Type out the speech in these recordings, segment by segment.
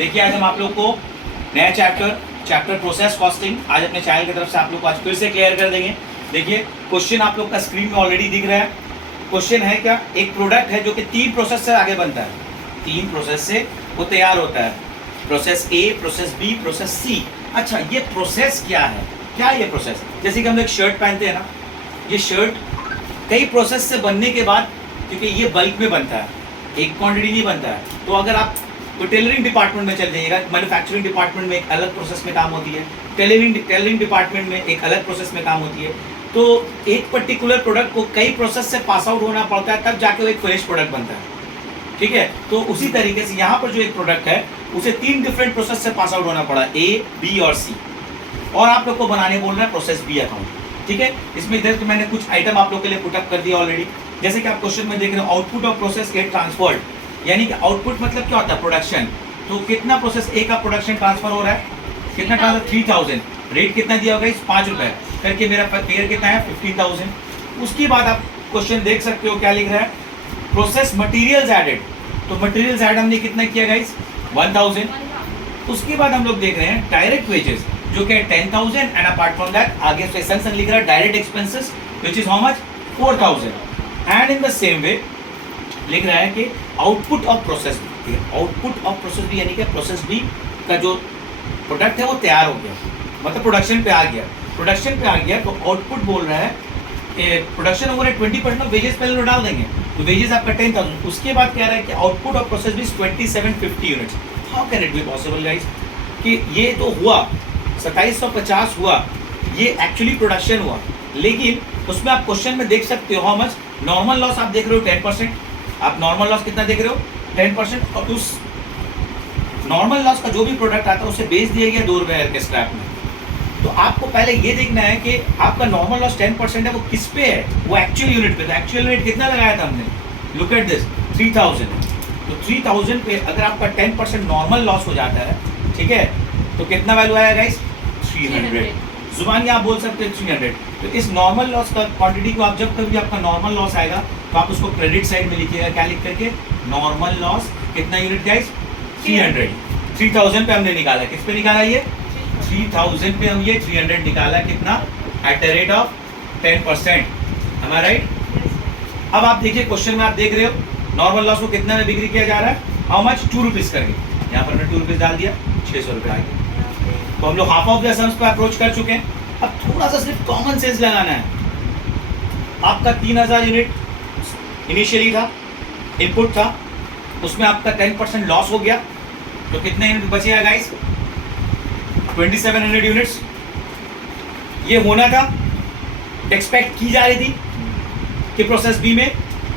देखिए आज हम आप लोग को नया चैप्टर प्रोसेस कॉस्टिंग आज अपने चैनल की तरफ से आप लोग को आज फिर से क्लियर कर देंगे। देखिए क्वेश्चन आप लोग का स्क्रीन में ऑलरेडी दिख रहा है। क्वेश्चन है क्या, एक प्रोडक्ट है जो कि 3 प्रोसेस से आगे बनता है, 3 प्रोसेस से वो तैयार होता है, process A, process B, process C. अच्छा ये प्रोसेस क्या है, क्या ये प्रोसेस, जैसे कि हम लोग शर्ट पहनते हैं ना, ये शर्ट कई प्रोसेस से बनने के बाद, क्योंकि ये बल्क में बनता है, एक क्वांटिटी नहीं बनता है, तो अगर आप तो टेलरिंग डिपार्टमेंट में चल जाइएगा, मैन्युफैक्चरिंग डिपार्टमेंट में एक अलग प्रोसेस में काम होती है, टेलरिंग डिपार्टमेंट में एक अलग प्रोसेस में काम होती है। तो एक पर्टिकुलर प्रोडक्ट को कई प्रोसेस से पास आउट होना पड़ता है, तब जाके वो एक फिनिश प्रोडक्ट बनता है। ठीक है, तो उसी तरीके से यहाँ पर जो एक प्रोडक्ट है उसे 3 डिफरेंट प्रोसेस से पास आउट होना पड़ा, ए, बी और सी, और आप लोग को बनाने बोल रहा है प्रोसेस बी अकाउंट। ठीक है, इसमें इधर मैंने कुछ आइटम आप लोग के लिए पुटअप कर दिया ऑलरेडी। जैसे कि आप क्वेश्चन में देख रहे हो, output of process get transferred, यानी कि आउटपुट मतलब क्या होता है, प्रोडक्शन। तो कितना प्रोसेस ए का प्रोडक्शन ट्रांसफर हो रहा है, कितना ट्रांसफर, 3000, रेट कितना दिया होगा, इस 5 रुपए करके मेरा पेयर कितना है 15,000। उसके बाद आप क्वेश्चन देख सकते हो क्या लिख रहा है, प्रोसेस मटेरियल्स एडेड, तो मटेरियल्स ऐड हमने कितना किया गाइस, 1000। उसके बाद हम लोग देख रहे हैं डायरेक्ट वेजेस जो कि 10,000 एंड अपार्ट फ्रॉम दैट आगे सेशन लिख रहा है direct expenses which is how much, 4000। And in the same way लिख रहा है कि output of process B, output of process B यानी कि प्रोसेस बी का जो प्रोडक्ट है वो तैयार हो गया, मतलब प्रोडक्शन पे आ गया, प्रोडक्शन पे आ गया तो आउटपुट बोल रहा है प्रोडक्शन ओवर 20% ऑफ वेजेस पहले डाल देंगे, तो वेजेस आपका 10,000। उसके बाद कह रहा है कि output of process B 2750 units. How can it be possible guys कि ये तो हुआ 2750 हुआ, ये एक्चुअली प्रोडक्शन हुआ, लेकिन उसमें आप क्वेश्चन में देख सकते हो हाउ मच, नॉर्मल लॉस आप देख रहे हो 10%, आप नॉर्मल लॉस कितना देख रहे हो 10%, और उस नॉर्मल लॉस का जो भी प्रोडक्ट आता है उसे बेच दिया गया 2 रुपये के स्क्रैप में। तो आपको पहले ये देखना है कि आपका नॉर्मल लॉस 10% है, वो किस पे है, वो एक्चुअल यूनिट पे। तो एक्चुअल यूनिट कितना लगाया था हमने, लुक एट दिस 3000। तो 3000 पे अगर आपका 10% नॉर्मल लॉस हो जाता है, ठीक है, तो कितना वैल्यू आया गाइस, 300। जुबानी आप बोल सकते हैं 300। तो इस नॉर्मल लॉस का क्वांटिटी को आप जब कभी आपका नॉर्मल लॉस आएगा तो आप उसको क्रेडिट साइड में लिखिएगा, क्या लिख करके, नॉर्मल लॉस कितना यूनिट गाइस, 300। 3000 पे हमने निकाला, किस पे निकाला, ये 3000 पे हम ये 300 निकाला, कितना, at the rate of 10%। am I right? अब आप देखिए क्वेश्चन में आप देख रहे हो नॉर्मल लॉस को कितना में बिक्री किया जा रहा है, हाउ मच, 2 रुपीज करके, यहाँ पर हमने 2 रुपीज डाल दिया, 600 रुपये आ गए। तो हम लोग हाफ ऑफ द सम्स पे अप्रोच कर चुके हैं। अब थोड़ा सा सिर्फ कॉमन सेंस लगाना है। आपका 3000 यूनिट इनिशियली था, इनपुट था, उसमें आपका 10% लॉस हो गया, तो कितने यूनिट बचेगा गाइस, 2700 यूनिट्स। ये होना था, एक्सपेक्ट की जा रही थी कि प्रोसेस बी में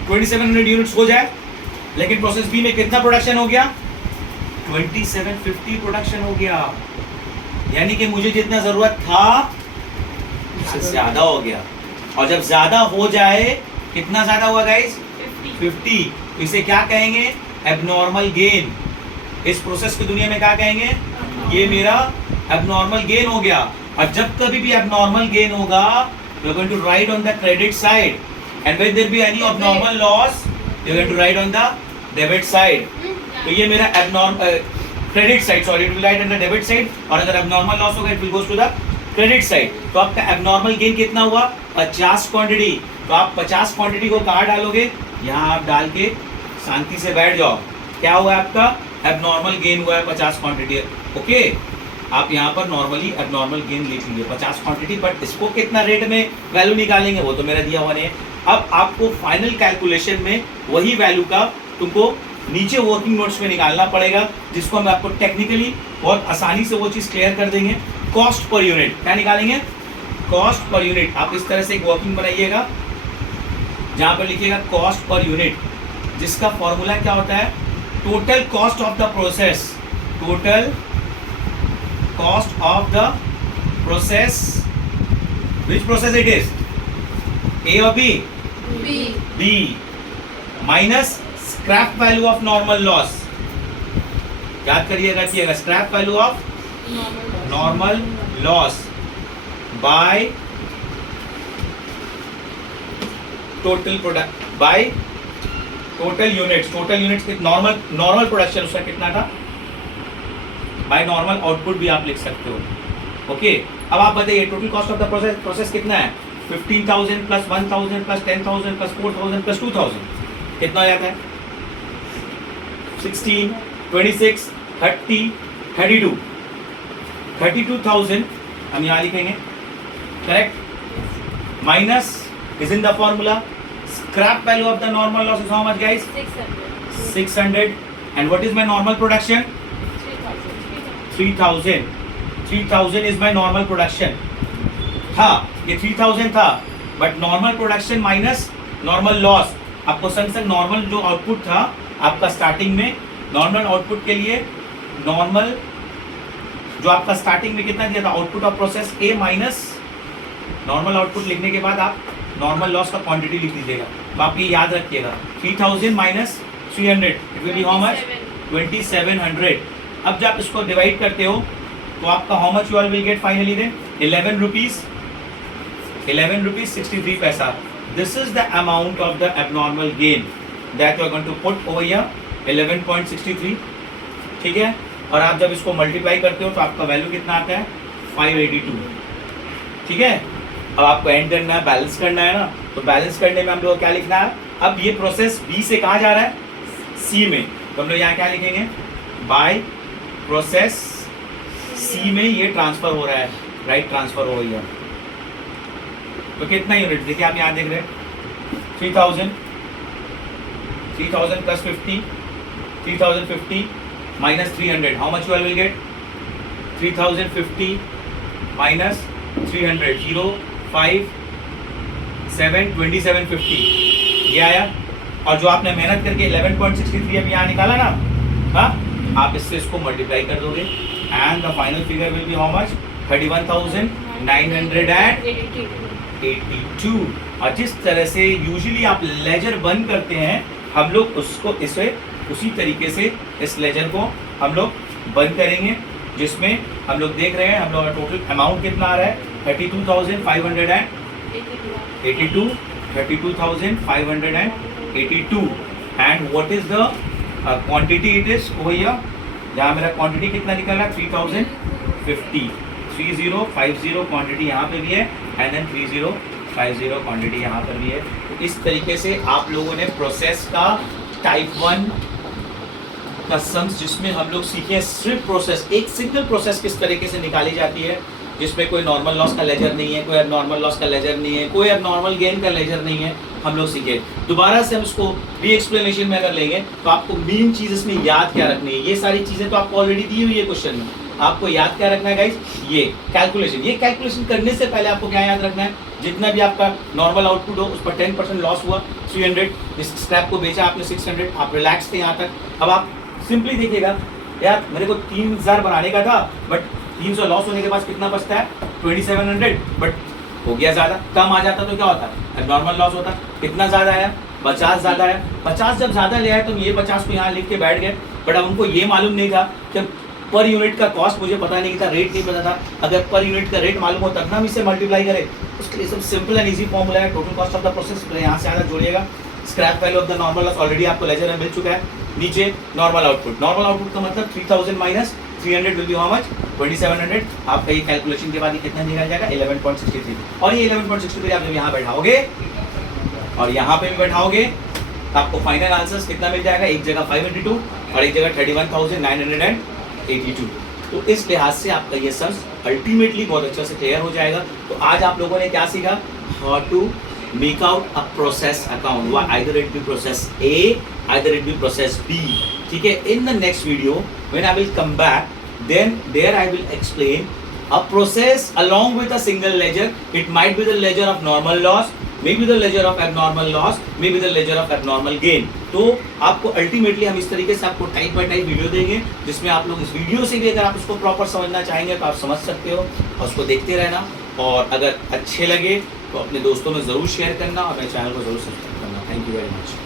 2700 यूनिट्स हो जाए, लेकिन प्रोसेस बी में कितना प्रोडक्शन हो गया, 2750 प्रोडक्शन हो गया, यानी कि मुझे जितना जरूरत था उससे ज्यादा हो गया। और जब ज्यादा हो जाए, कितना ज्यादा हुआ गाइस, 50, तो इसे क्या कहेंगे, एबनॉर्मल गेन। इस प्रोसेस की दुनिया में क्या कहेंगे, ये मेरा एबनॉर्मल गेन हो गया। और जब कभी भी एबनॉर्मल गेन होगा, you are going to write on the credit side, and when there be any abnormal loss you are going to write on the debit side. तो ये मेरा abnormal credit side, sorry, it will write on the debit side, और अगर abnormal loss होगा it will goes to the credit side. तो आपका abnormal gain कितना हुआ, 50 क्वांटिटी। तो आप 50 क्वांटिटी को कहाँ डालोगे, यहाँ आप डाल के शांति से बैठ जाओ। क्या हुआ आपका, एबनॉर्मल गेन हुआ है 50 क्वांटिटी। ओके, आप यहाँ पर नॉर्मली एबनॉर्मल गेन लिख लीजिए 50 क्वांटिटी, बट इसको कितना रेट में वैल्यू निकालेंगे वो तो मेरा दिया हुआ नहीं है। अब आपको फाइनल कैलकुलेशन में वही वैल्यू का तुमको नीचे वर्किंग नोट्स में निकालना पड़ेगा, जिसको हम आपको टेक्निकली बहुत आसानी से वो चीज़ क्लियर कर देंगे। कॉस्ट पर यूनिट क्या निकालेंगे, कॉस्ट पर यूनिट। आप इस तरह से एक वर्किंग बनाइएगा जहाँ पर लिखिएगा कॉस्ट पर यूनिट, जिसका फॉर्मूला क्या होता है, total cost of the process, total cost of the process, which process it is, A और B, B, minus scrap value of normal loss. याद करिएगा scrap value of normal loss by total product, by total units. Total units normal production उसका कितना था, by normal output भी आप लिख सकते हो। ओके, अब आप बताइए total cost of the process कितना है? 15,000 प्लस 1,000 प्लस 10,000 प्लस 4,000 प्लस 2,000 कितना हो जाता है? 16, 26, 30, 32, 32,000 हम यहाँ लिखेंगे, correct. Minus is in the formula scrap value of the normal loss is how much guys? 600 and what is my normal production? 3,000 3,000 is my normal production था, ये 3,000 था, but normal production minus normal loss. आपको संग normal जो output था आपका starting में, normal output के लिए नॉर्मल जो आपका स्टार्टिंग में कितना दिया था output of process A minus normal output लिखने के बाद आप नॉर्मल लॉस का क्वांटिटी लिख लीजिएगा। तो आप ये याद रखिएगा 3,000 minus 300 it will be how much? 2,700। अब जब इसको डिवाइड करते हो तो आपका how much you all will get finally then? 11 rupees 63 paisa. This is the amount of the abnormal gain that you are going to put over here 11.63, ठीक है। और आप जब इसको मल्टीप्लाई करते हो तो आपका वैल्यू कितना आता है? 582, ठीक है। अब आपको एंड करना है, बैलेंस करना है ना, तो बैलेंस करने में हम लोग क्या लिखना है? अब ये प्रोसेस बी से कहाँ जा रहा है? सी में, तो हम लोग यहाँ क्या लिखेंगे? बाय प्रोसेस सी में ये ट्रांसफर हो रहा है, राइट, ट्रांसफर हो गया। तो कितना यूनिट देखिए आप यहाँ देख रहे हैं 3,000 plus 50, 3,050 minus 300, how much you will get? 3,050 minus 300, 0, 5, 7, 2750 ये आया। और जो आपने मेहनत करके 11.63 अभी यहाँ निकाला ना, हाँ, आप इससे इसको मल्टीप्लाई कर दोगे and the final figure will be how much? 31,982। और जिस तरह से यूजुअली आप लेजर बंद करते हैं, हम लोग उसको इसे उसी तरीके से इस लेजर को हम लोग बंद करेंगे, जिसमें हम लोग देख रहे हैं हम लोग का टोटल अमाउंट कितना आ रहा है? 32,582, 32,582। And what is the quantity? It is over here, जहाँ मेरा क्वांटिटी कितना निकल रहा है? 3,050, 3050 क्वांटिटी यहाँ पे भी है एंड देन 3050 क्वांटिटी यहाँ पर भी है। तो इस तरीके से आप लोगों ने प्रोसेस का टाइप 1 का सम्स, जिसमें हम लोग सीखे सिर्फ प्रोसेस, एक सिंगल प्रोसेस किस तरीके से निकाली जाती है, जिसमें कोई नॉर्मल लॉस का लेजर नहीं है, कोई एबनॉर्मल लॉस का लेजर नहीं है, कोई एबनॉर्मल गेन का लेजर नहीं है, हम लोग सीखे। दोबारा से हम इसको री एक्सप्लेनेशन में अगर लेंगे तो आपको मेन चीज़ इसमें याद क्या रखनी है? ये सारी चीज़ें तो आपको ऑलरेडी दी हुई है क्वेश्चन में, आपको याद क्या रखना है गाइस? ये कैलकुलेशन। ये कैलकुलेशन करने से पहले आपको क्या याद रखना है? जितना भी आपका नॉर्मल आउटपुट हो उस पर 10% लॉस हुआ, 300, इस स्क्रैप को बेचा आपने 600, आप रिलैक्स थे यहाँ तक। अब आप सिंपली देखिएगा, यार मेरे को 3,000 बनाने का था, बट 300 लॉस होने के बाद कितना बचता है? 2,700, बट हो गया ज़्यादा, कम आ जाता तो क्या होता है? नॉर्मल लॉस होता। कितना ज़्यादा आया? 50 ज़्यादा है। 50 जब ज़्यादा ले आए तो ये 50 को यहाँ लिख के बैठ गए, बट अब उनको ये मालूम नहीं था कि पर यूनिट का कॉस्ट मुझे पता नहीं था, रेट नहीं पता था। अगर पर यूनिट का रेट मालूम हो तब ना हम इसे मल्टीप्लाई करें। उसके लिए सब सिंपल एंड ईजी फॉर्मूला है, total cost of the process. यहाँ से आधा जोड़िएगा, scrap value of the normal loss already आपको लेजर में मिल चुका है। नीचे नॉर्मल आउटपुट, नॉर्मल आउटपुट का मतलब 3,000 minus 300 will be how much? 2,700। आपका ये कैलकुलेशन के बाद ये कितना निकल जाएगा? 11.63। और ये 11.63 आप जब यहाँ बैठाओगे और यहाँ पे भी बैठाओगे, आपको फाइनल आंसर्स कितना मिल जाएगा? एक जगह 582 और एक जगह 31,982। तो इस लिहाज से आपका ये सम अल्टीमेटली बहुत अच्छा से क्लियर हो जाएगा। तो आज आप लोगों ने क्या सीखा? How to make out a process account, why either it be process A, either it be process B, ठीक है। In the next video when I will come back, then there I will explain a process along with a single ledger. It might be the ledger of normal loss, maybe the ledger of abnormal loss, maybe the ledger of abnormal gain. तो आपको ultimately हम इस तरीके से आपको type bye type video देंगे, जिसमें आप लोग इस वीडियो से भी अगर आप उसको प्रॉपर समझना चाहेंगे तो आप समझ सकते हो और उसको देखते रहना। और अगर अच्छे लगे तो अपने दोस्तों में ज़रूर शेयर करना और मेरे चैनल को ज़रूर सब्सक्राइब करना। Thank you very much.